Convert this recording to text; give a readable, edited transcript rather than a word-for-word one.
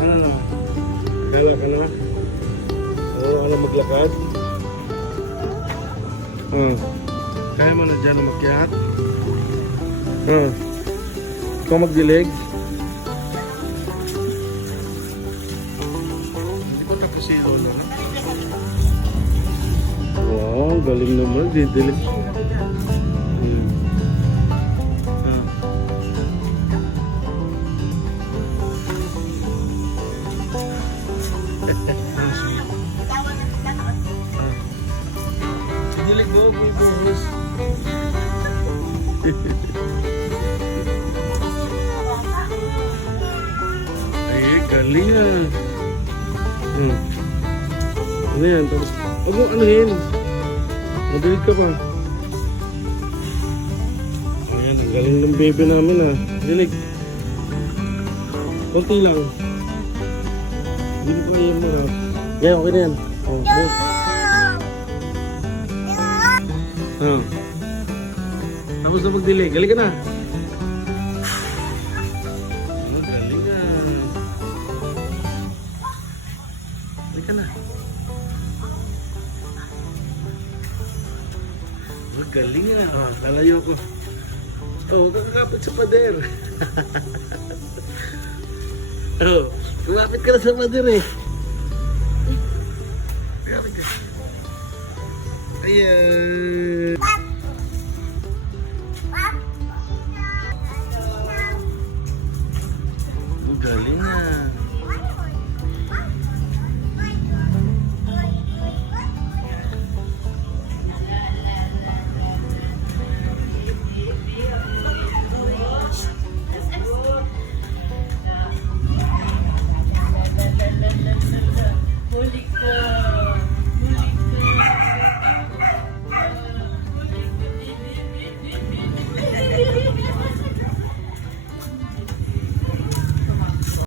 Ano na? Kala ka na? Ano maglakad? Kaya mo na dyan umakyat? Ikaw magdilig? Hindi ko tapos si Lola na. Wow, galing naman. Didilig. Didilig mo, bubus. Ay, galing ah. Ano yan? Tapos, huwag mo anuhin. Madilig ka pa. Ayan, ang galing ng baby namin ah. Dilig. Konti lang. Hindi mo kaya mo ha. Yan, okay na yan. Tapos na magdilig. Galing ka na. Galing ka. Galing ka na. Galing na. Lalayo ko. Kakakapit sa pader. Kumapit ka na sa pader eh. Kumapit ka. Ayan.